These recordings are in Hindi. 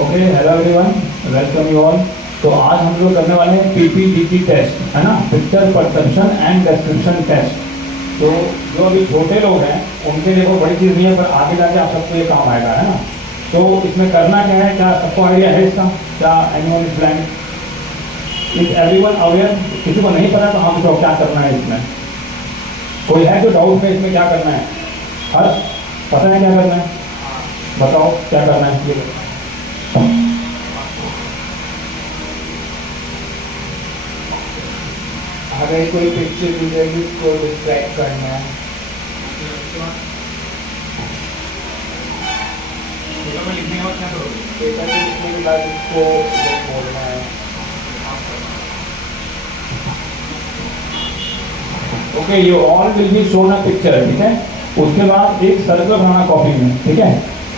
Okay, hello everyone, welcome you all. तो आज हम लोग करने वाले हैं पीपीडीटी टेस्ट, है ना, picture perception and description test. तो जो अभी छोटे लोग हैं उनके लिए कोई बड़ी चीज़ नहीं है, पर आगे जाके आप सबको ये काम आएगा, है ना। तो इसमें करना क्या है, क्या सबको आइडिया है इसका? क्या anyone is plan? Is everyone aware? किसी को नहीं पता तो हम तो क्या करना है इसमें? कोई है जो डाउट में इसमें क्या करना है? हर पता है क्या करना है? बताओ क्या करना है ये। अगर कोई पिक्चर यूजर को डिस्ट्रैक्ट करना है, पेपर में लिखने के बाद क्या करोगे? पेपर में लिखने के बाद उसको बोलना है। Okay, you all will be shown a picture, ठीक है। उसके बाद एक सर्कल बनाना कॉपी में, ठीक है।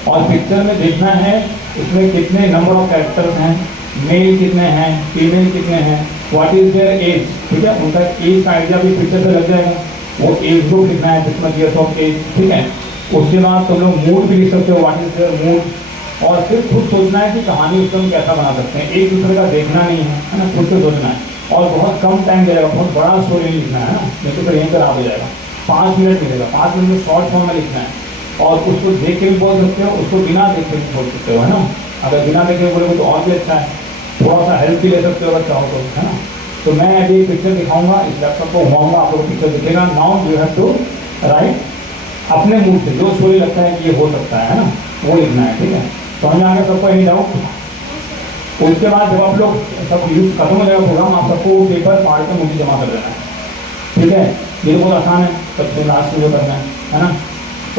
और पिक्चर में देखना है इसमें कितने नंबर ऑफ कैरेक्टर्स हैं, मेल कितने हैं, फीमेल कितने हैं, व्हाट इज देयर एज, ठीक है। उनका एज का आइडिया भी पिक्चर पे लग जाएगा। वो एज ग्रुप लिखना है, कितना ईयर्स ऑफ एज, ठीक है। उसके बाद तुम लोग मूड भी लिख सकते हो, व्हाट इज देयर मूड। और फिर खुद सोचना है कि कहानी उसको हम कैसा बना सकते हैं। एक दूसरे का देखना नहीं है ना, खुद से सोचना है। और बहुत कम टाइम देगा, बहुत बड़ा स्टोरी लिखना है ना, नहीं तो फिर यहीं पर आ जाएगा। 5 मिनट मिलेगा, 5 मिनट में शॉर्ट फॉर्म में लिखना है। और उसको देख के भी बोल सकते हो, उसको बिना देख के भी बोल सकते हो, है ना। अगर बिना देखे बोलोगे तो और भी अच्छा है। थोड़ा सा हेल्प भी ले सकते हो अगर चाहो तो, है ना। तो मैं अभी एक पिक्चर दिखाऊंगा, इस लैपटॉप को घुमाऊंगा, आपको पिक्चर दिखेगा। Now you have to write अपने मूड से जो स्टोरी लगता है कि ये हो सकता है ना, वो लिखना है, ठीक है। समझ आ गया सबको? Any doubt? उसके बाद जब आप लोग सब यूज खत्म हो जाएगा प्रोग्राम, आप सबको पेपर फाड़ के मुझे जमा कर देना है, ठीक है। ये बहुत आसान है, सबसे लास्ट में जो करना है ना।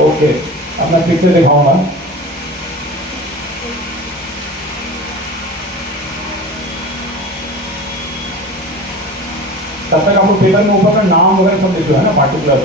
ओके, अब मैं पिक्चर दिखाऊंगा। तब तक आपको पेपर में ऊपर का नाम वगैरह सब लिखो, है ना, पार्टिकुलर।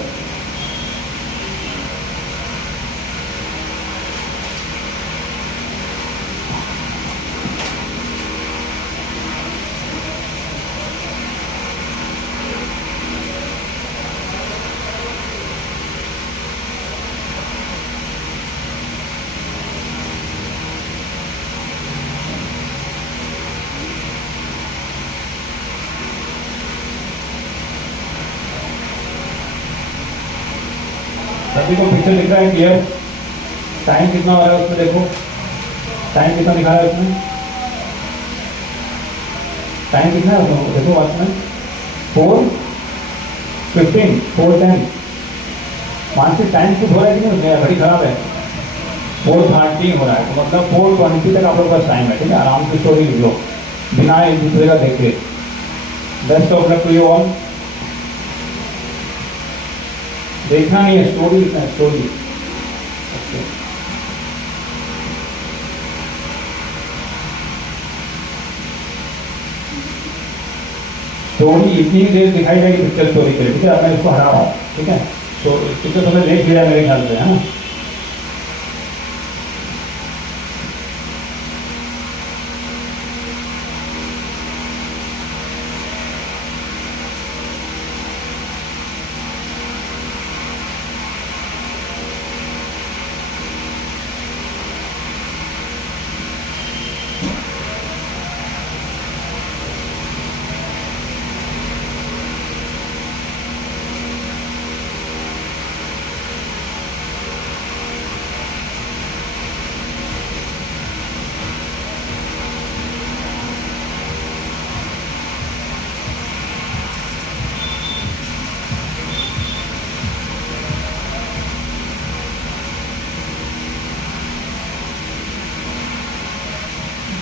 सभी को पिक्चर दिख रहा है क्लियर? टाइम कितना हो रहा है उसमें देखो, टाइम कितना दिखा रहा है उसमें, टाइम कितना है उसमें देखो, वॉचमैन 4:15, 4:10। मानसिक टाइम कुछ हो रहा है कि नहीं उसमें? घड़ी खराब है। 4:13 हो रहा है, तो मतलब 4:20 तक आप लोग का टाइम है, ठीक है। आराम से स्टोरी लिख लो बिना एक दूसरे का देखे। Best of luck to you all. देखना नहीं है, स्टोरी लिखना है, स्टोरी। स्टोरी इतनी देर दिखाई जाएगी पिक्चर स्टोरी के लिए, ठीक है। अब मैं इसको हरा रहा हूँ, ठीक है। तो पिक्चर तुमने देख लिया मेरे ख्याल से, है ना।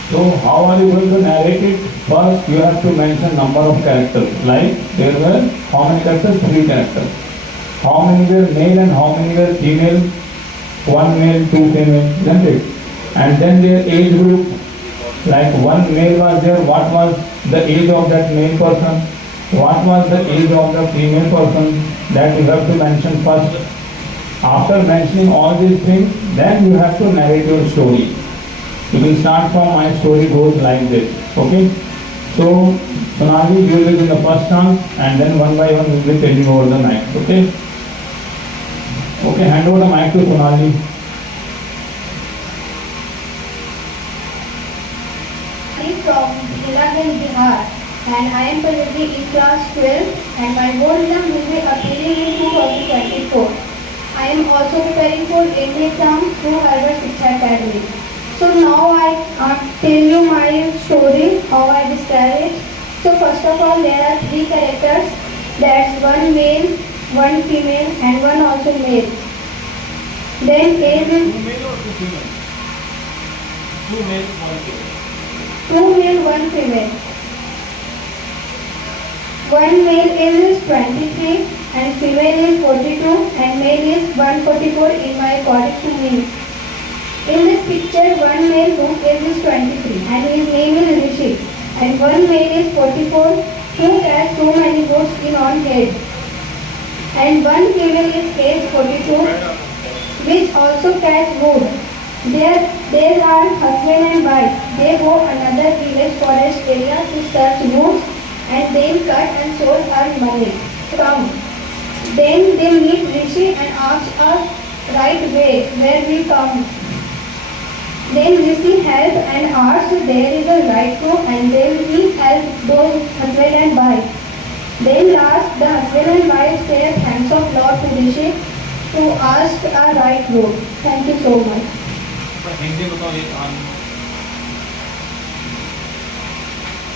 So how are you going to narrate it? First you have to mention number of characters. Like there were how many characters? 3 characters. How many were male and how many were female? 1 male, 2 female, isn't it? And then their age group. Like 1 male was there. What was the age of that male person? What was the age of the female person? That you have to mention first. After mentioning all these things, then you have to narrate your story. You will start from my story goes like this. Okay. So Sonali, you will be the first chance, and then one by one we will be taking over the mic. Okay. Okay. Hand over the mic to Sonali. from Jilagaj, Bihar, and I am presently in class 12, and my board exam will be appearing in 2024. I am also preparing for AIMS exam through Harvard Shiksha Academy. So now I tell you my story, how I describe it. So first of all, there are three characters. That's one male, one female, and one also male. Then in Two male or two female? Two male, one female. two male, one female. One male is 23 and female is 42 and male is 144 in my according to me. In this picture, one male whose age is 23 and his name is Rishi, and one male is 44 who has so many goats in on head, and one female is age 42 which also catch wood. There are husband and wife. They go another village forest area to search woods and then cut and sold earn money. Come. Then they meet Rishi and ask us right way where we come. Then Rishi help and asks there is a right road and then he help those husband and wife. Then last the husband and wife say thanks of Lord to Rishi to ask a right road. Thank you so much. Hindi बताओ ये कहानी.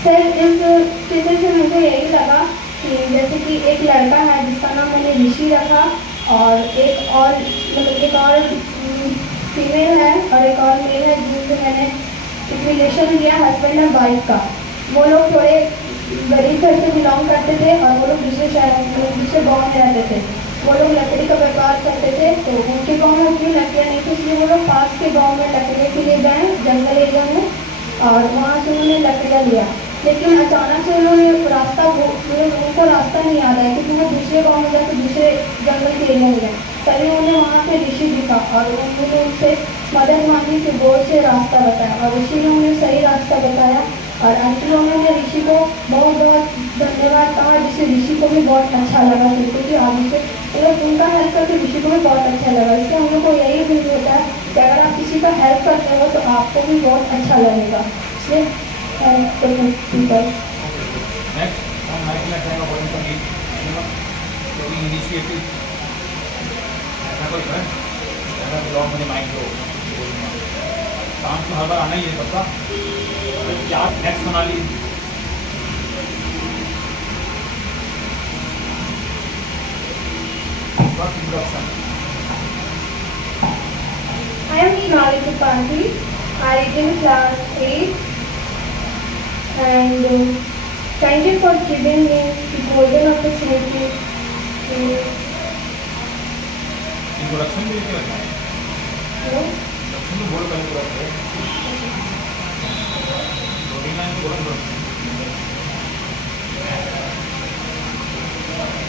सर इस चित्र से मुझे यही लगा कि जैसे कि एक लड़का है जिसका नाम मैंने ऋषि रखा और एक और फीमेल है और एक और मेल है जिनसे मैंने एक रिलेशन दिया हस्बैंड और वाइफ का. वो लोग थोड़े गरीब घर से बिलोंग करते थे और वो लोग दूसरे गाँव में रहते थे. वो लोग लकड़ी का व्यापार करते थे तो उनके गांव में उतनी लकड़ियाँ नहीं थी इसलिए वो लोग पास के गांव में लकड़ियों के लिए गए जंगल एरिया में और वहाँ से उन्होंने लकड़ियाँ लिया. लेकिन अचानक से उन्होंने उनको रास्ता नहीं याद आया क्योंकि वो दूसरे गांव में जाकर दूसरे जंगल के एरिया में गए. तभी उन्हें वहाँ पे ऋषि दिखा और उन्होंने उनसे मदद मांगी कि वो से रास्ता बताया और ऋषि ने उन्हें सही रास्ता बताया और अंत में उन्होंने ऋषि को बहुत बहुत धन्यवाद कहा जिससे ऋषि को भी बहुत अच्छा लगा क्योंकि आगे से मतलब उनका हेल्प करके ऋषि को भी बहुत अच्छा लगा. इससे हम लोग को यही फील होता है कि अगर आप किसी का हेल्प करते हो तो आपको भी बहुत अच्छा लगेगा. इसलिए Next, हम माइक में टाइम अकॉर्डिंग टू नीड कोई इनिशिएटिव ऐसा कोई है ऐसा ब्लॉग में माइक दो काम तो हर बार आना ही है सबका. तो क्या next Sonali introduction. I am Sonali Tripathi. I read in class 8 and thank you for giving me the golden opportunity to introduction भी क्या है? इंट्रोडक्शन तो बोल कर पूरा है. रोटीना है तो बोल.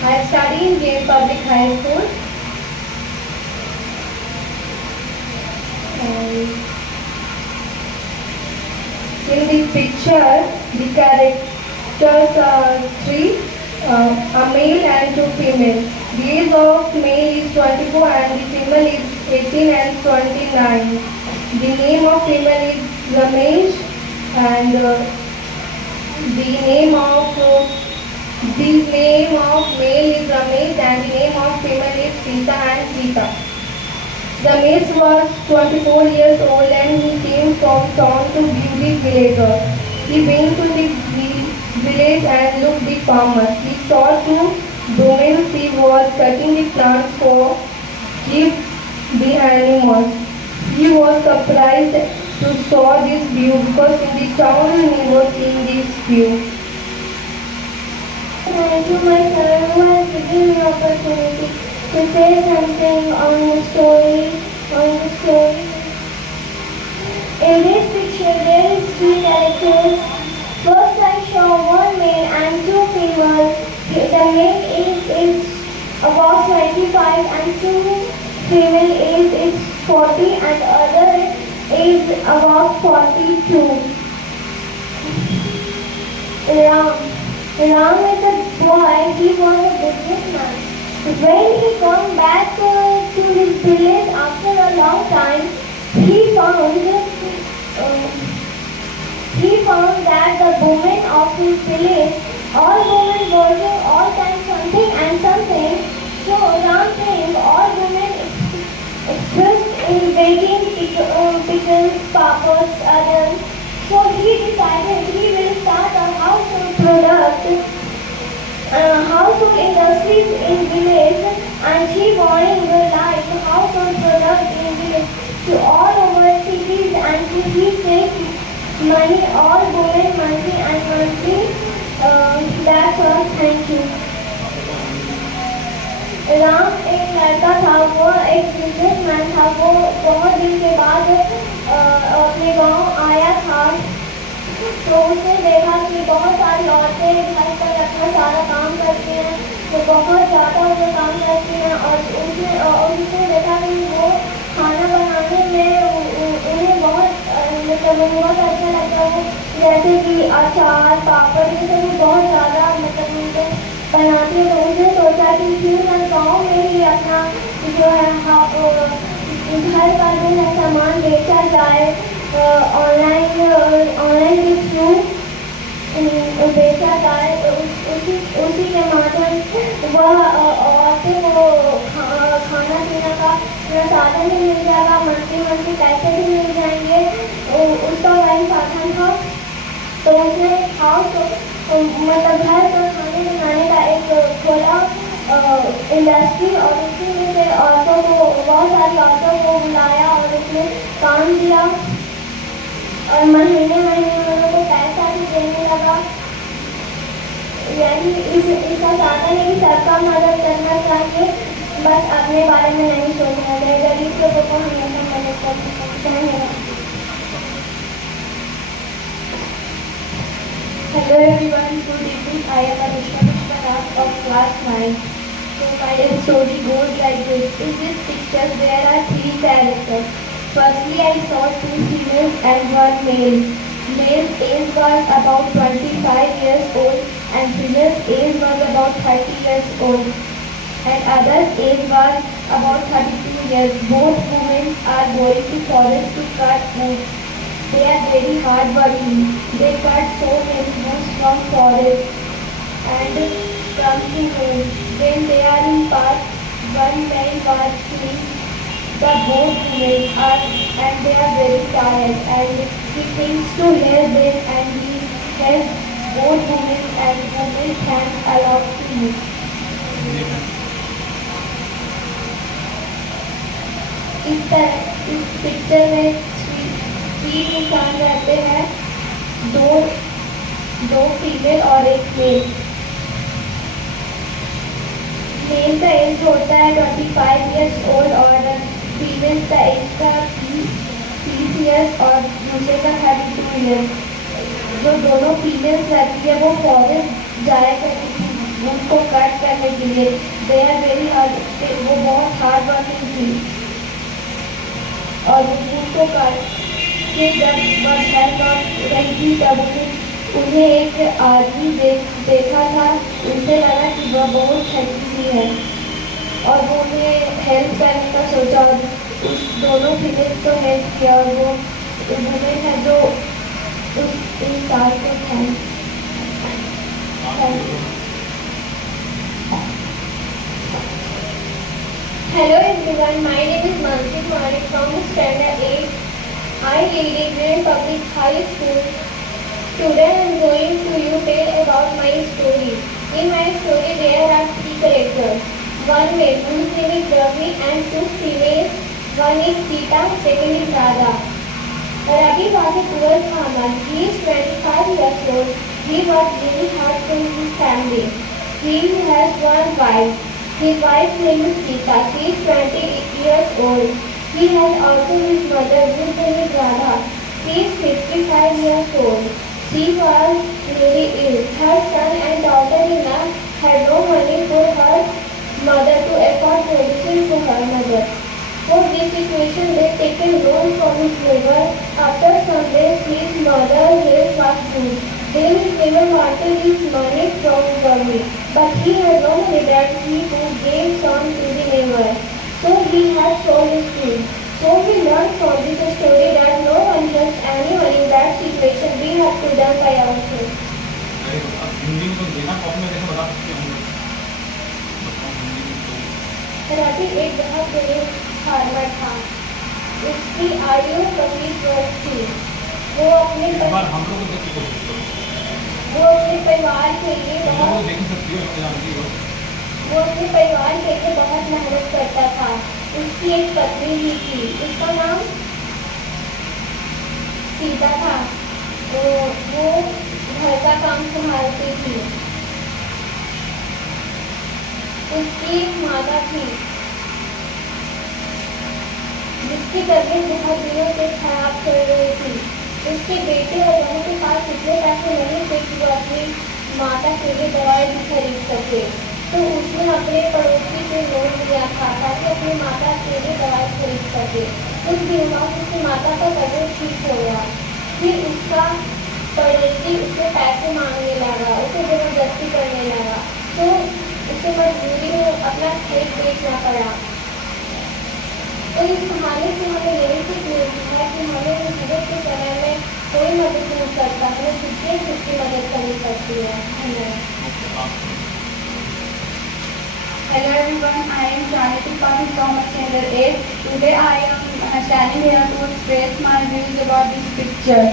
I study in Jain Public High School. And in the picture, the characters are three, a male and two female. The age of male is 24 and the female is 18 and 29. The name of female is Ramesh and the name of male is Ramesh and the name of female is Sita and Sita. Ramesh was 24 years old and he came from town to view the villagers. He went to the village and looked the farmer. He saw two women. He was cutting the plants for give the animals. He was surprised to saw this view because in the town he never seen this view. Thank you, my sir, who has given me opportunity to say something on the story. In this picture, there is three characters. First, I show one male and two females. The male is about 25 and two female is 40 and the other is about 42. Ram is a boy. He was a businessman. When he come back to his village after a long time, he found He found that the women of his village, all women working all time something and something. So Ram think all women expressed in baking pickles, papads, others. So he decided he will start a household industries in village, and he wanting like household products in village to all over cities, and he take money all women monthly and monthly. That's all. Thank you. Ram एक लड़का था, वो एक बिजनेसमैन था। वो बहुत दिन के बाद अपने गांव आया था। तो उसने देखा कि बहुत सारी औरतें घर पर अपना सारा काम करती हैं, वो बहुत ज़्यादा वो काम करती हैं, और उसने देखा कि वो खाना बनाने में उन्हें बहुत बहुत अच्छा लगता है। जैसे कि अचार, पापड़, ये सब बहुत ज़्यादा उनके बनाती है। तो उसने सोचा कि क्यों ना गाँव में ही अपना जो है घर का जो है सामान बेचा जाए, ऑनलाइन के थ्रू बेचा जाए। उसी के माध्यम वह औरतों को खाना पीना का साधन भी मिल जाएगा, मंथली पैसे भी मिल जाएंगे। उसका वही साधन था। तो उसने हाउस घर पर खाने बनाने का एक खोला इंडस्ट्री, और उसी में से औरतों को, बहुत सारी औरतों को बुलाया और उसने काम दिया, और महीने उनको पैसा भी देने लगा। यानी इसका साधन है कि सबका मदद करना चाहिए, बस अपने बारे में नहीं सोचना चाहिए। गरीब लोगों को हमेशा मदद करना चाहिए। Hello everyone, good evening. I am Anushka Pushparas of class 9. So my story goes like this. In this picture there are three characters. Firstly, I saw two females and one male. Male's age was about 25 years old and female's age was about 30 years old. And other's age was about 32 years. Both women are going to forest to cut wood. They are very hard working. They cut so many woods from forest and come to home. When they are in park, one man was seeing the both women and they are very tired, and he thinks to help them, and he helps both women, and women thanks a lot to him. इस पिक्चर में तीन इंसान रहते हैं, दो फीमेल और एक मेल। मेल का एज होता है 25 इयर्स ओल्ड और फीमेल का एज का 30 इयर्स और दूसरे का 32 इयर्स। जो दोनों फीमेल्स रहती है वो फॉरेस्ट जाया करती थी उनको कट करने के लिए। दे आर वेरी हार्ड, वो बहुत हार्ड वर्किंग थी और उनको कट के जब वह घर लौट रही थी तब उन्हें एक आदमी देखा था। उनसे लगा कि वह बहुत थकी हुई है और वो उन्हें हेल्प करने का सोचा और उस दोनों फीमेल्स को हेल्प किया और वो वुमेन है जो उस इंसान को thank. Hello everyone, my name is Mansi Manik from Standard 8. I live in Grand Public High School. Today I am going to tell about my story. In my story there are three characters. One male whose name is Ravi and two females. One is Sita, second is Radha. Ravi was a poor farmer. He is 25 years old. He worked really hard for his family. He has one wife. His wife's name is Sita. She is 20 years old. He has also his mother, whose name is Radha. She is 55 years old. She was really ill. Her son and daughter-in-law had no money for her mother to afford medicine to her mother. For this situation, they taken loan from his neighbor. After some days, his mother's health was good. Then his neighbor wanted his money from Ravi, but he had no money that he could give some to the neighbor. So he had sold his food. So we learned from this story that no one helps anyone in that situation. We have student का याद है। हिंदी में तो देखा, कॉपी में देखा, बता सकते हैं हम लोग। रवि एक बहुत गरीब फार्मर था। उसकी आयु 25 वर्ष थी। वो अपने एक बार हम लोग को देख के कोशिश करो। वो अपने परिवार के लिए हम लोग बहुत देख ही सकती हो, मैं जानती हो। वो अपने परिवार के लिए बहुत मेहनत करता था। उसकी एक पत्नी भी थी, उसका नाम सीता था। वो घर का काम संभालती थी। उसकी एक माता थी जिसकी तबीयत बहुत दिनों से खराब चल रही थी। उसके बेटे और बहू के पास इतने पैसे नहीं थे कि वो अपनी माता के लिए दवाई भी खरीद सके। तो उसने अपने पड़ोसी से लोन लिया था ताकि अपनी माता के लिए दवाई खरीद सके। कुछ दिनों बाद उसकी माता का तबीयत ठीक हो गया। फिर उसका पड़ोसी उससे पैसे मांगने लगा, उसे जबरदस्ती करने लगा। तो उसे मजबूरी में अपना खेत बेचना पड़ा। तो इस कहानी से हमें यही सीख मिलती है कि हमें मुसीबत के समय में कोई मदद नहीं करता, हमें खुद से खुद की मदद करनी पड़ती है। धन्यवाद। Hello everyone, I am Janati Patil from Standard 8. Today I am standing here to express my views about this picture.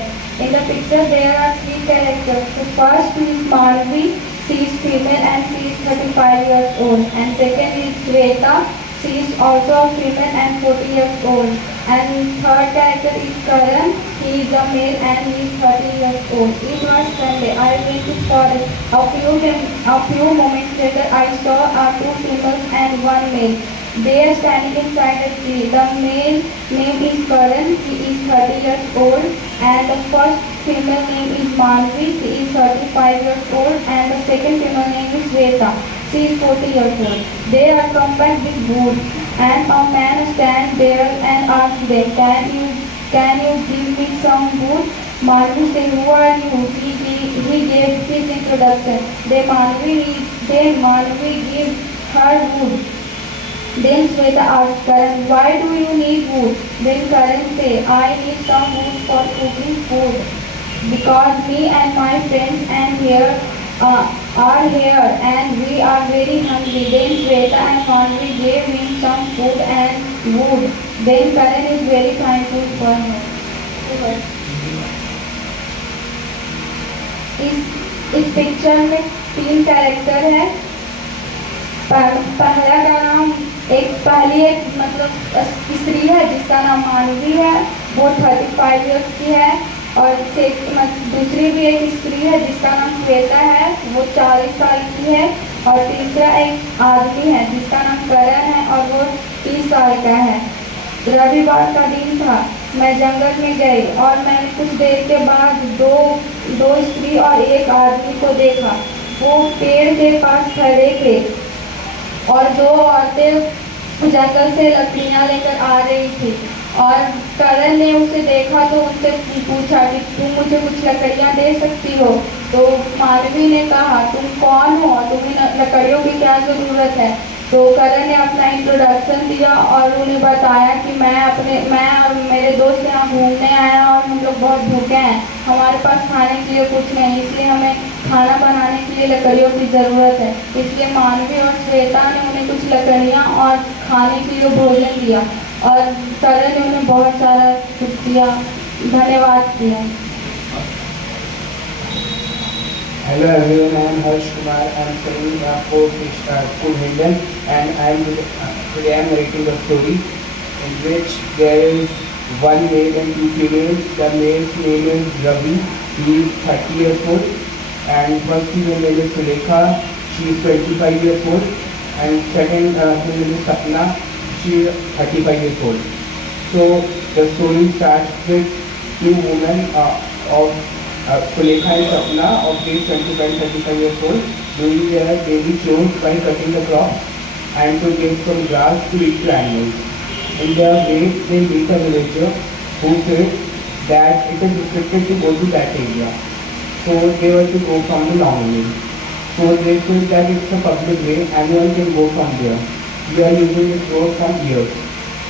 In the picture there are three characters. The first is Malvi, she is female and she is 35 years old. And second is Shweta, she is also female and 40 years old. And third character is Karan, he is a male and he is 30 years old. It was Sunday. I went to forest. A few moments later, I saw two females and one male. They are standing inside a tree. The male name is Karan, he is 30 years old, and the first female name is Malvi, she is 35 years old, and the second female name is Shweta, she is 40 years old. They are compact with wood, and a man stands there and asks them, can you give me some wood? Malvi said, who are you? He gave his introduction. Then Malvi gave her wood. Then Shweta asked Karan, why do you need wood? Then Karan said, I need some wood for cooking food. Because me and my friends are here and we are very hungry. Then Shweta and Malvi gave him some food and wood. Then Karan is very thankful for her. इस पिक्चर में तीन कैरेक्टर है। पहला का नाम पहली एक मतलब स्त्री है जिसका नाम मानवी है, वो 35 इयर्स की है। और दूसरी भी एक स्त्री है जिसका नाम श्वेता है, वो 40 साल की है। और तीसरा एक आदमी है जिसका नाम करण है और वो 30 साल का है। रविवार का दिन था, मैं जंगल में गई और मैंने कुछ देर के बाद दो स्त्री और एक आदमी को देखा। वो पेड़ के पास खड़े थे और दो औरतें जंगल से लकड़ियां लेकर आ रही थी। और करण ने उसे देखा तो उनसे पूछा कि तुम मुझे कुछ लकड़ियां दे सकती हो? तो मानवी ने कहा, तुम कौन हो, तुम्हें लकड़ियों की क्या ज़रूरत है? तो करण ने अपना इंट्रोडक्शन दिया और उन्हें बताया कि मैं और मेरे दोस्त यहाँ घूमने आया और हम लोग बहुत भूखे हैं, हमारे पास खाने के लिए कुछ नहीं, इसलिए हमें खाना बनाने के लिए लकड़ियों की ज़रूरत है। इसलिए मानवी और श्वेता ने उन्हें कुछ लकड़ियाँ और खाने के लिए भोजन दिया और करण ने उन्हें बहुत सारा कुछ दिया, धन्यवाद दिया। Hello everyone, I am Harsh Kumar. I am studying for Hindan, and today I am narrating a story in which there is one male and two females. The male's name is Ravi, he is 30 years old, and first female name is Sulekha, she is 25 years old, and second female name is Sapna, she is 35 years old. So the story starts with two women of Sulekha and Sapna of age 25-35 years old doing their daily chores by cutting the crops and to give some grass to eat to animals. In their way, they meet a villager who said that it is restricted to go to that area. So they were to go from the long way. So they said that it's a public way, anyone can go from there. We are using this road from here.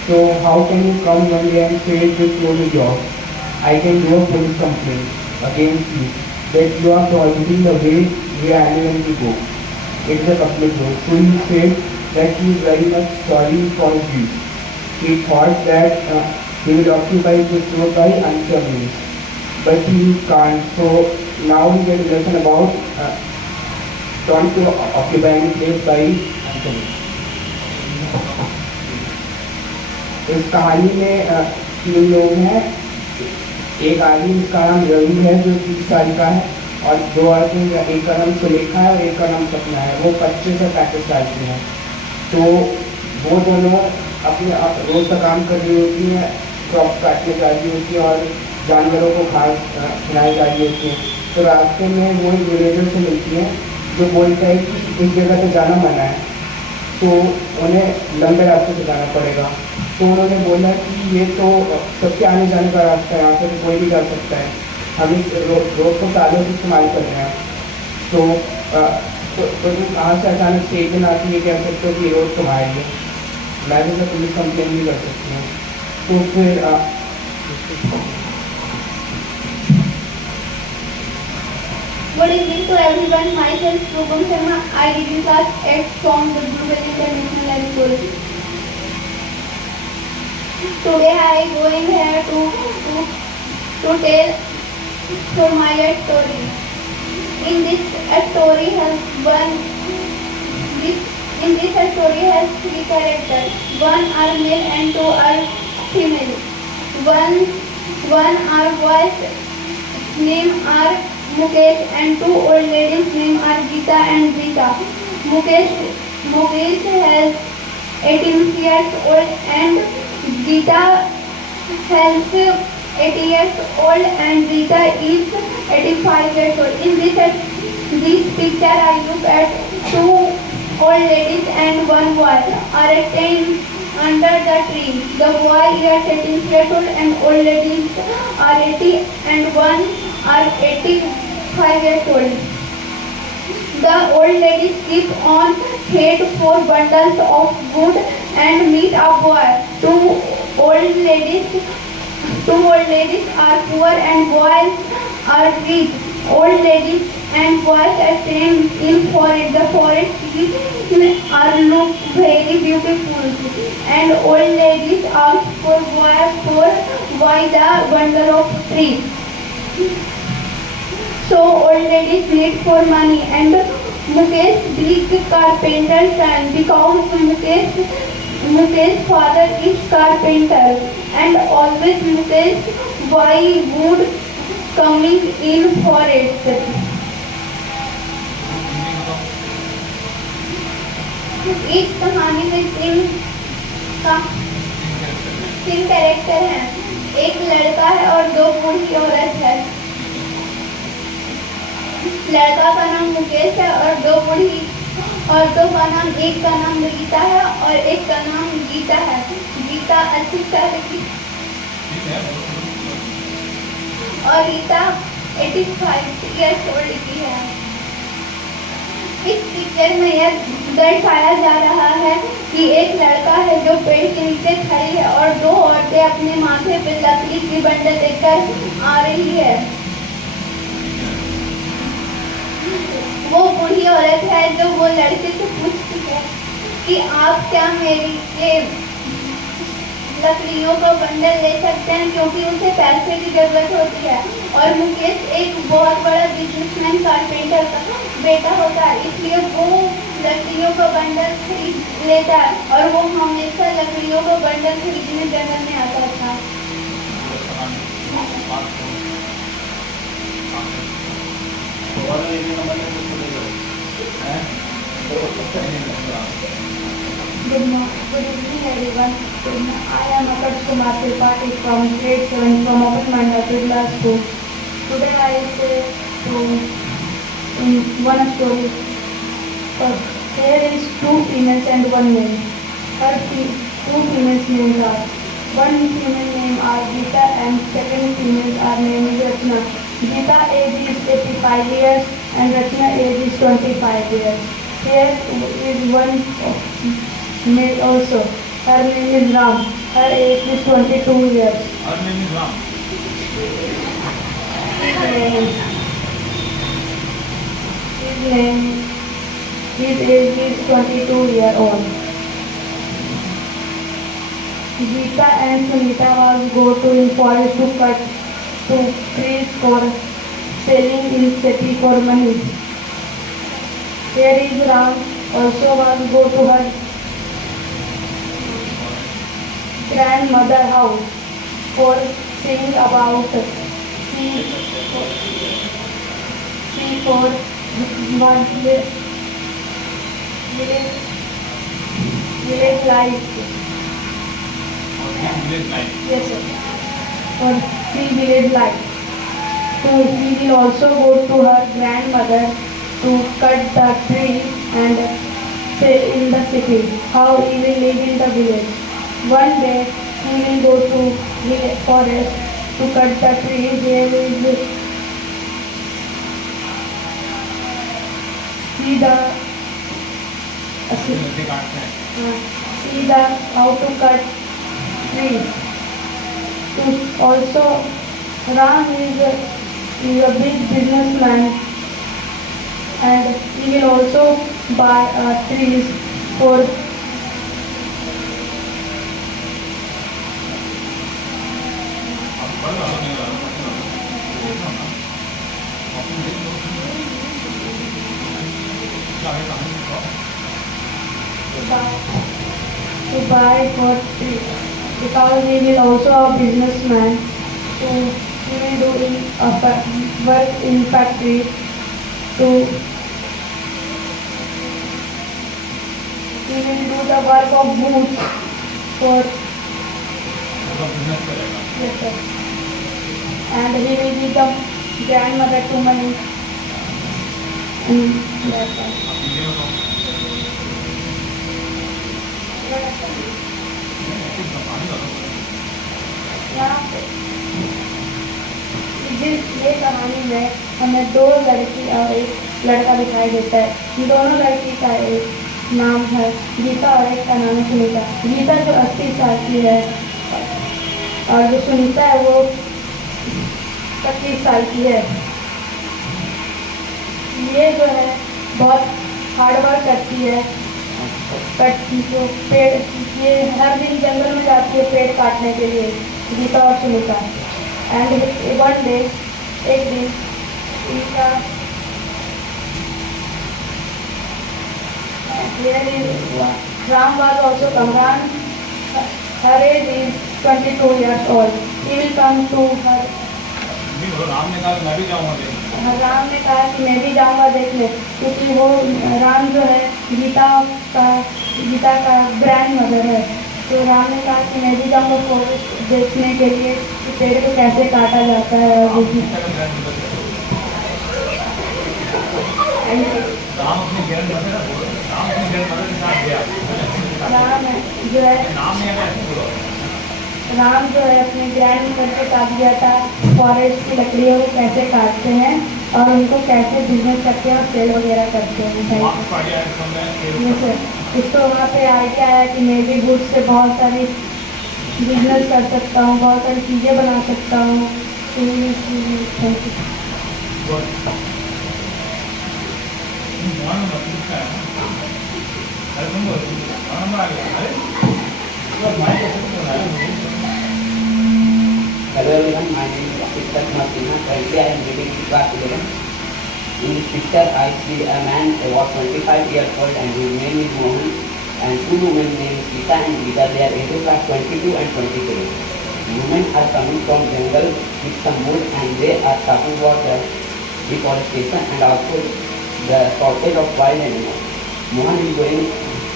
So how can you come one day and say this road is yours? I can do a police complaint. against you, that you are forgetting the way we annually go. It's a public road. So he said that he is very much sorry for this. He thought that he will occupy this road by unfair means, but he can't. So now we get a lesson about don't to occupy any place by unfair means. इस कहानी में 3 लोग हैं। एक आदमी जिसका नाम रवि है जो 30 साल का है, और 2 आदमी, एक का नाम सुलेखा है और एक का नाम सपना है, वो 25 से 35 साल के हैं। तो वो दोनों अपने रोज का काम कर रही होती हैं, क्रॉप काटने जा रही होती है और जानवरों को घास खिलाई जा रही होती है। तो रास्ते में वो एक विलेजर से मिलती है जो बोलता है कि इस जगह पे जाना मना है, तो उन्हें लंबे रास्ते से जाना पड़ेगा। तो उन्होंने बोला कि ये तो सबके आने जाने का रास्ता है, यहाँ से तो कोई भी जा सकता है, हम इस रोड को सालों से इस्तेमाल कर रहे हैं। तो तुम कहाँ से अचानक से एक दिन आती है कह सकते हो कि रोड तुम्हारी है, मैं जैसे पुलिस कंप्लेन भी कर सकती हूँ। तो फिर Good evening to everyone. Myself Shubham Sharma. I read in class 8 from the Bluebell International Library School. Today I going here to tell for my story. In this story has story has 3 characters. 1 are male and 2 are female. One are boys name are Mukesh and 2 old ladies name are Geeta and Rita. Mukesh has 18 years old and Geeta has 80 years old and Rita is 85 years old. In this picture I look at 2 old ladies and 1 boy are staying under the tree. The boy is 18 years old and old ladies are 80 and 1 are 85 years old. The old ladies keep on head for bundles of wood and meet a boy. Two old ladies are poor and boys are rich. Old ladies and boys are staying in forest. The forest are look very beautiful. And old ladies ask for why the bundle of trees. So old ladies need for money and Mukesh big carpenter son because Mukesh father is carpenter and always Mukesh buy wood coming in forest. इस कहानी में 3 कैरेक्टर हैं, एक लड़का है और 2 बूढ़ी औरत है। लड़का का नाम मुकेश है और 2 बूढ़ी औरतों का नाम, एक का नाम रीता है और एक का नाम गीता है। गीता 80 साल की और रीता 85 ईयर्स ओल्ड की है। इस पिक्चर में यह दर्शाया जा रहा है कि एक लड़का है जो पेड़ के नीचे खड़ी है और 2 औरतें अपने माथे पे लकड़ी की बंडल लेकर आ रही है। वो बूढ़ी औरत है जो वो लड़के से पूछती है कि आप क्या मेरी ये लकड़ियों का बंडल ले सकते हैं, क्योंकि उसे पैसे की जरूरत होती है। और मुकेश एक बहुत बड़ा बिजनेसमैन कारपेंटर का बेटा होता है, इसलिए वो लकड़ियों का बंडल खरीद लेता है और वो हमेशा लकड़ियों का बंडल खरीदने जंगल में आता था। Good evening everyone. I am Akash Kumar Tripathi from grade 7 from Open Mandapur Class 2. Today I say one story. There is 2 females and 1 male. Her 2 females names are, 1 female name are Geeta and 2nd female are named Rachna. Geeta age is 85 years and Rachna age is 25 years. Here is 1 male also. Her name is Ram. Her age is 22 years. Her name is Ram. His age is 22-year-old. Geeta and Sunita was go to in forest to cut to trees for selling in city for money. Here is Ram also was go to her grandmother house for seeing about sea for one village life. Yes, sir. For free village life. So he will also go to her grandmother to cut the tree and sell in the city. How he will live in the village. One day he will go to village forest to cut the tree. There will see the how to cut trees. Also, Ram is a big businessman and he will also buy trees for trees because he will also a businessman. So he will do in work in factory to he will do the work of boots for yes, sir. And he will give the grandmother to money. That's all. ये कहानी में हमें दो लड़की और एक लड़का दिखाई देता है। दोनों लड़की का एक नाम है गीता और एक का नाम है सुनीता। गीता जो 80 साल की है और जो सुनीता है वो 25 साल की है। ये जो है बहुत हार्ड वर्क करती है। जो पेड़ ये हर दिन जंगल में जाती है पेड़ काटने के लिए गीता और सुनीता। एंड वन डे एक दिन इनका Ram was also come. Her age is 22 years old. He will come to her. Ram ने कहा मैं भी जाऊंगा देखने। राम ने कहा कि मैं भी जाऊंगा देखने क्योंकि वो राम जो है गीता का ग्रैंड मदर है। तो राम ने कहा कि मैं भी जाऊंगा फॉरेस्ट देखने के लिए कि पेड़ को कैसे काटा जाता है। और राम अपने ग्रैंड मदर के साथ गया। राम जो है नाम नहीं है बोलो। राम जो है अपने ग्रैंड मदर के साथ गया था फॉरेस्ट की लकड़ियों को कैसे काटते हैं और उनको कैसे बिजनेस करते हैं और सेल वगैरह करते हैं। उसको वहाँ पे आइडिया आया कि मैं भी वुड से बहुत सारी बिजनेस कर सकता हूँ, बहुत सारी चीज़ें बना सकता हूँ। Hello everyone, my name is Siddharth Martina. Currently I am reading class 11. In this picture I see a man about 25 years old and his name is Mohan and two women named Geeta and Geeta. They are into class 22 and 23. Women are coming from jungle with some wood and they are talking about the deforestation and also the shortage of wild animals. Mohan is going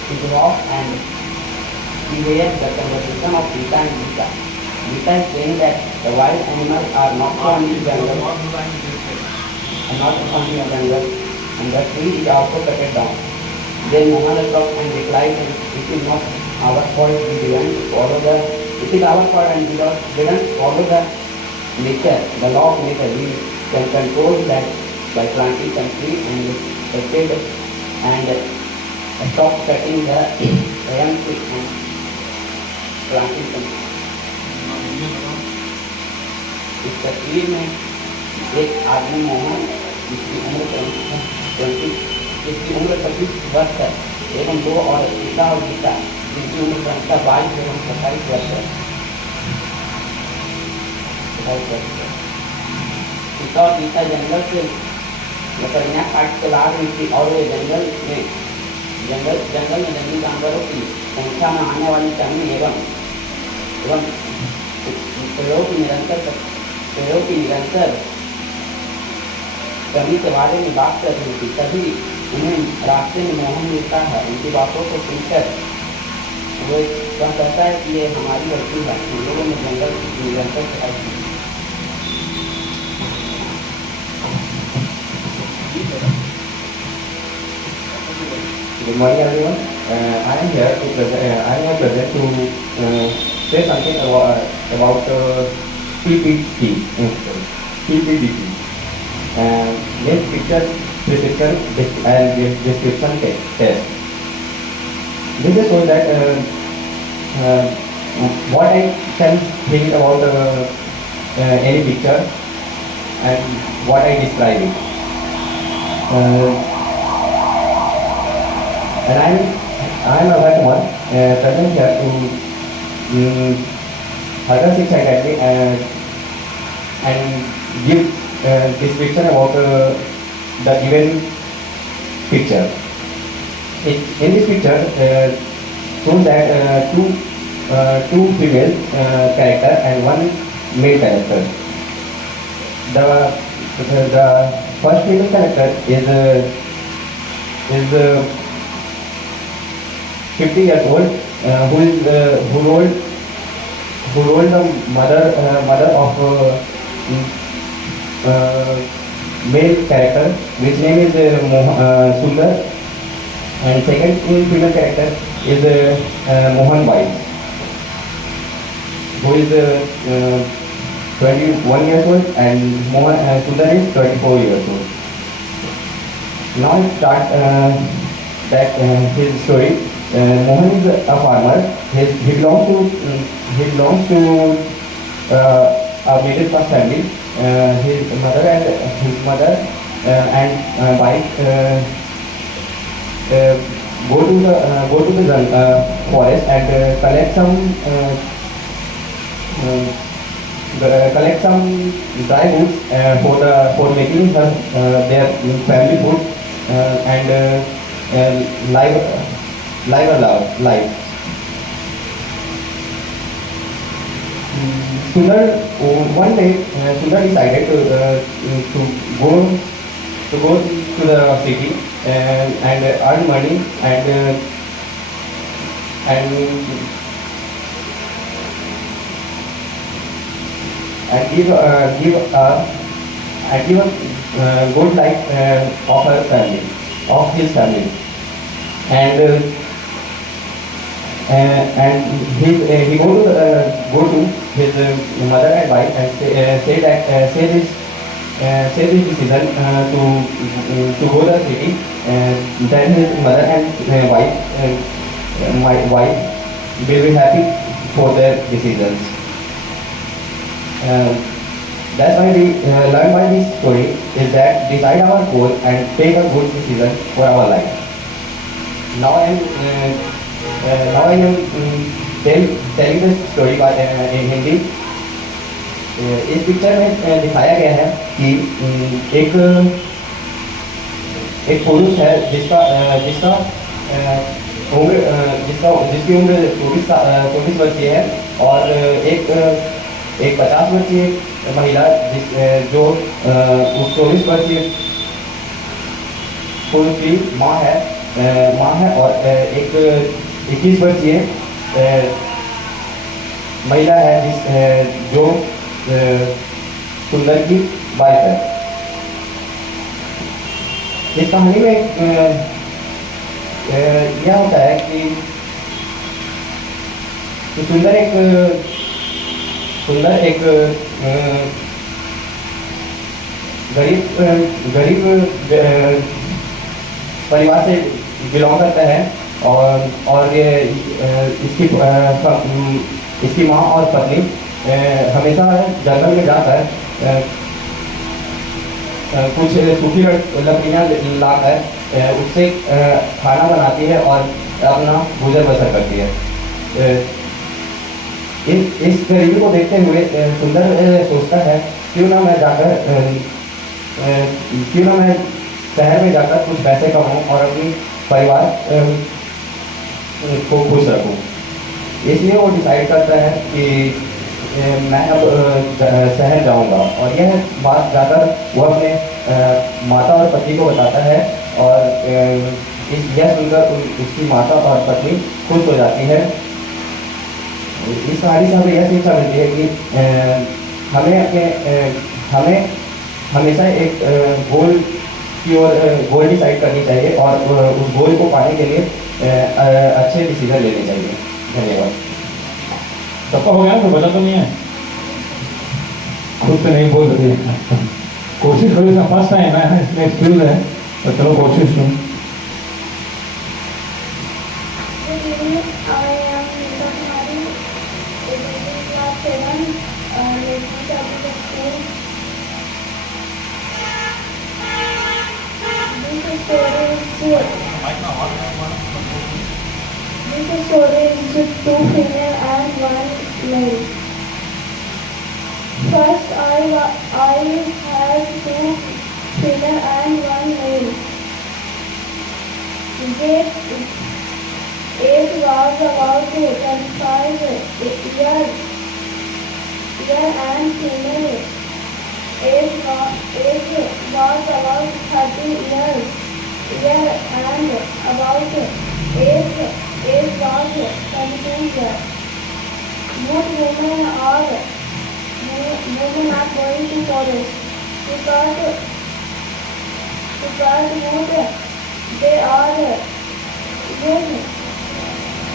to the house and he hears the conversation of Geeta and Geeta. Geeta is saying that the wild animals are not found in jungle and not found in jungle and the tree is also cut down. Then Mohan stopped and replied that it is not our fault, we didn't follow the it is our fault and we didn't follow the nature, the law of nature. We can control that by planting some trees and protect and stop cutting the young trees and planting some। इस तस्वीर में एक आदमी मोहन जिसकी उम्र 25 वर्ष है एवं 2 और पिता और गीता जिनकी उम्र क्रमशः 22 एवं 27 वर्ष है। पिता और गीता जंगल से लकड़ियाँ काट के ला रही थी और वे जंगल में जंगली जानवरों की संख्या में आने वाली कमी एवं पेड़ों की निरंतर कमी के बारे में बात कर रही थी। तभी उन्हें रास्ते में मोहन मिलता है। उनकी बातों को सुनकर वो कहता है कि ये हमारी गलती है, हम लोगों ने जंगल की निरंतर सफाई की। Good morning, everyone. I am here present to say something about PPT, PPDP. Next picture precision and description test. This is so that what I can think about any picture and what I describe it. And I am Abhay Kumar, present here to Hagar Shiksha Academy and give description about the given picture. In this picture, shows that two female character and one male character. The first female character is 50 years old, who rolled the mother of male character, which name is Sundar, and second female character is Mohan Bai, who is 21 years old, and Sundar is 24 years old. Now I start his story. Mohan is a farmer. He belongs to a middle class family. His mother and wife go to the forest and collect some dry goods for making their family food and live. One day, Sundar decided to go to the city and earn money and give a good life of his family, and he go to his mother and wife and say this decision to go to the city. Then his mother and wife will be happy for their decisions. That's why we learn by this story is that decide our goal and take a good decision for our life. Now I am telling the story in Hindi. इस पिक्चर में दिखाया गया है कि एक पुरुष है जिसकी उम्र 24 वर्षीय है और एक 50 वर्षीय महिला जो 24 वर्षीय पुरुष की माँ है और एक 21 वर्षीय महिला है जो सुंदर की वाइफ है। इस कहानी में यह होता है कि सुंदर एक गरीब परिवार से बिलोंग करता है और ये इसकी माँ और पत्नी हमेशा जंगल में जाकर कुछ सूखी लकड़ियाँ लाकर उससे खाना बनाती है और अपना गुजर बसर करती है। इस गरीबी को देखते हुए सुंदर सोचता है क्यों ना मैं शहर में जाकर कुछ पैसे कमाऊँ और अपनी परिवार को खुश रखूँ। इसलिए वो डिसाइड करता है कि मैं अब शहर जाऊंगा, और यह बात जाकर वो अपने माता और पति को बताता है, और यह सुनकर उसकी माता और पत्नी खुश हो जाती है। इस कहानी से हमें यह शिक्षा मिलती है कि हमें हमेशा एक गोल की ओर गोल डिसाइड करनी चाहिए और उस गोल को पाने के लिए अच्छे डिसीजन लेने चाहिए। धन्यवाद। सबका हो गया ना, कोई बचा तो नहीं है? खुद से नहीं बोल रही है, कोशिश करो। इसका फर्स्ट टाइम है, इसमें एक्सक्यूज है, तो चलो कोशिश करो। Good evening, I am Nita Kumari, in class 7, listening to the school. This story is two female and one male. First, I had two female and one male. Age was about 25 years and female age was about 30 years and about age was 17 years. Both women are going to college because both they are good.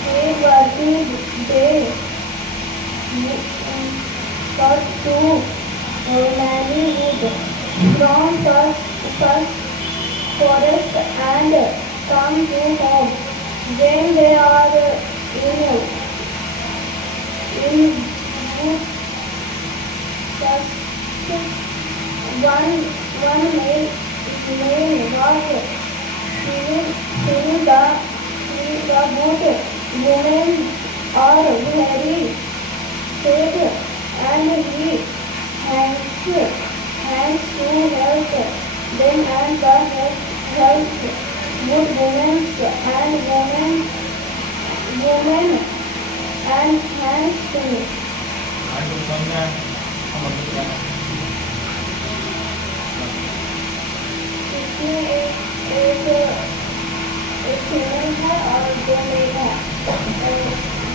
Working day but to many wood from first forest and come to home when they are in good one male was feeling the both women are very sad and he hands to help them and the help good women and hands to इसमें एक फीमेल है और दो मेल है।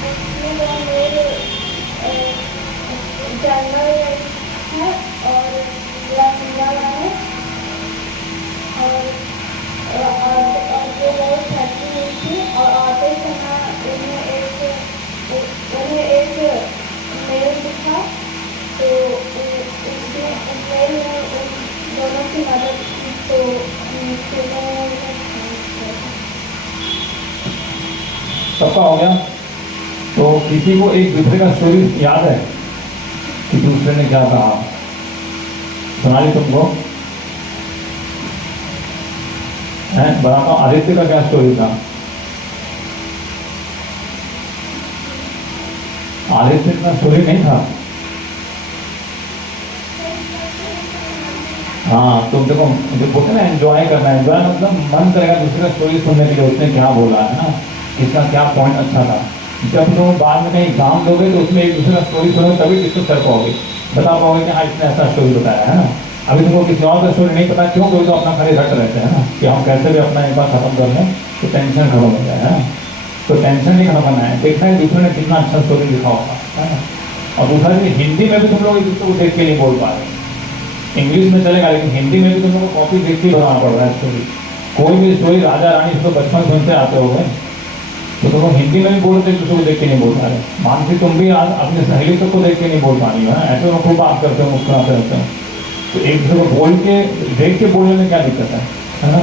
जिसमें दो मेल जंगल है और लंबा है और जो बहुत थकी हुई थी और आते समय उन्हें एक मेल दिखा, तो उस मेल ने उन दोनों की मदद की, तो सबका हो गया? तो किसी को एक दूसरे का स्टोरी याद है कि दूसरे ने क्या कहा? सुनाई तुमको है? बताता हूँ, आदित्य का क्या स्टोरी था? आदित्य का स्टोरी नहीं था। हाँ, तुम देखो बोलते ना एंजॉय करना है। एंजॉय मतलब मन करेगा दूसरे का स्टोरी सुनने के लिए, उसने क्या बोला है ना, इसका क्या पॉइंट अच्छा था। जब तुम बाद में कहीं एग्जाम दोगे तो उसमें एक दूसरे का स्टोरी सुनोगे तभी डिस्कस कर पाओगे, बता पाओगे कि हाँ इसने ऐसा स्टोरी बताया है ना। अभी तुमको किसी और का स्टोरी नहीं पता, क्यों? कोई तो अपना खाली रट रहते हैं ना कि हम कैसे भी अपना एक बार खत्म कर लें तो टेंशन खत्म हो जाए, है ना। तो टेंशन नहीं खत्म करना है, देखना है दूसरे ने कितना अच्छा स्टोरी लिखा होगा, है ना। और दूसरा हिंदी में भी तुम लोग एक दूसरे को देख के नहीं बोल पा रहे। इंग्लिश में चलेगा लेकिन हिंदी में भी तुम लोग को कॉपी देख के बनाना पड़ रहा है स्टोरी। कोई भी स्टोरी राजा रानी इसको बचपन सुनते आते हो गए, तो तुम लोग हिंदी में भी बोलते दूसरे को देख के नहीं बोल पा रहे। मानसी तुम भी आज अपने सहेली को देख के नहीं बोल पा रही हो, है ऐसे लोग खूब बात करते हो, मुस्कुराते रहते हो। तो एक दूसरे को बोल के देख के बोलने में क्या दिक्कत है ना।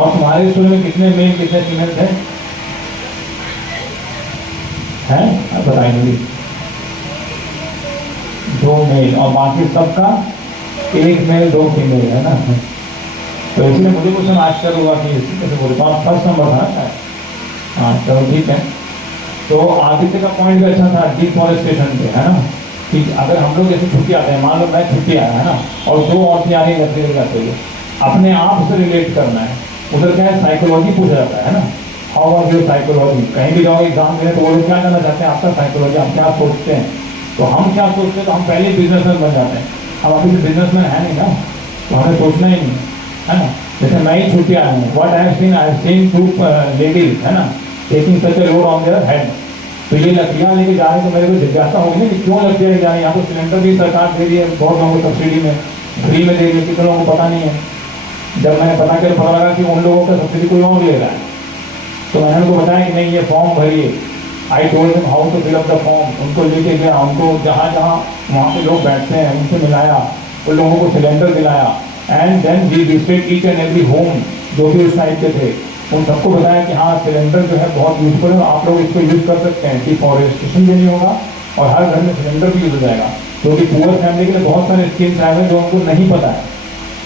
और तुम्हारे स्टोरी में कितने मेल कितने फीमेल थे? हैं बताइए। 2 मेल और बाकी सबका एक मेल 2 फीमेल है ना। तो इसलिए मुझे क्वेश्चन आश्चर्य हुआ कि कैसे बोले, तो आप फर्स्ट नंबर था ना शायद। हाँ चलो ठीक है। तो आदित्य का पॉइंट भी अच्छा था डिफॉरेस्टेशन पे, है ना, कि अगर हम लोग जैसे छुट्टी आते हैं, मान लो मैं छुट्टी आया है ना, और 2 औरतें आ रही लकड़ी जाते हुए, अपने आप से रिलेट करना है। उधर क्या है, साइकोलॉजी पूछा जाता है ना, हाउ आर योर साइकोलॉजी। कहीं भी जाओ एग्जाम देने तो वो लोग क्या करना चाहते हैं, आपका साइकोलॉजी, आप क्या सोचते हैं। तो हम क्या सोचते हैं, तो हम पहले बिजनेसमैन बन जाते हैं। अब अभी तो बिजनेसमैन है नहीं ना, तो हमें सोचना ही नहीं है ना। जैसे मैं ही छुट्टी आया हूँ, what I have seen 2 ladies, है ना, taking such a load on their head. तो ये लकड़ियाँ लेके जा रहे हैं, तो मेरे को जिज्ञासा होगी ना कि क्यों लकड़ियाँ लेके जा रही है। यहाँ तो सिलेंडर भी सरकार दे रही है, बहुत लोगों को सब्सिडी में, फ्री में दे रही है, कितने लोगों को पता नहीं है। जब मैंने पता कर पता लगा कि उन लोगों का सब्सिडी कोई और ले रहा है, तो मैंने उनको बताया कि नहीं ये फॉर्म भरिए। I told them how to fill up the form. उनको लेके गया, उनको जहाँ जहाँ वहाँ पे लोग बैठते हैं उनसे मिलाया, उन लोगों को सिलेंडर दिलाया, and then we visited each and every home जो भी उस टाइप के थे। उन सबको बताया कि हाँ सिलेंडर जो है बहुत यूजफुल है, आप लोग इसको यूज़ कर सकते हैं, डिफॉरेस्टेशन भी नहीं होगा और हर घर में सिलेंडर भी यूज हो जाएगा। क्योंकि पुअर फैमिली के लिए बहुत सारे स्कीम्स आए हैं जो उनको नहीं पता है,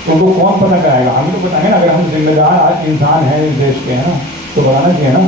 तो उनको कौन पता कराएगा, हमें तो पता है ना। अगर हम जिम्मेदार आज इंसान हैं इस देश के, है ना, तो बताना चाहिए ना।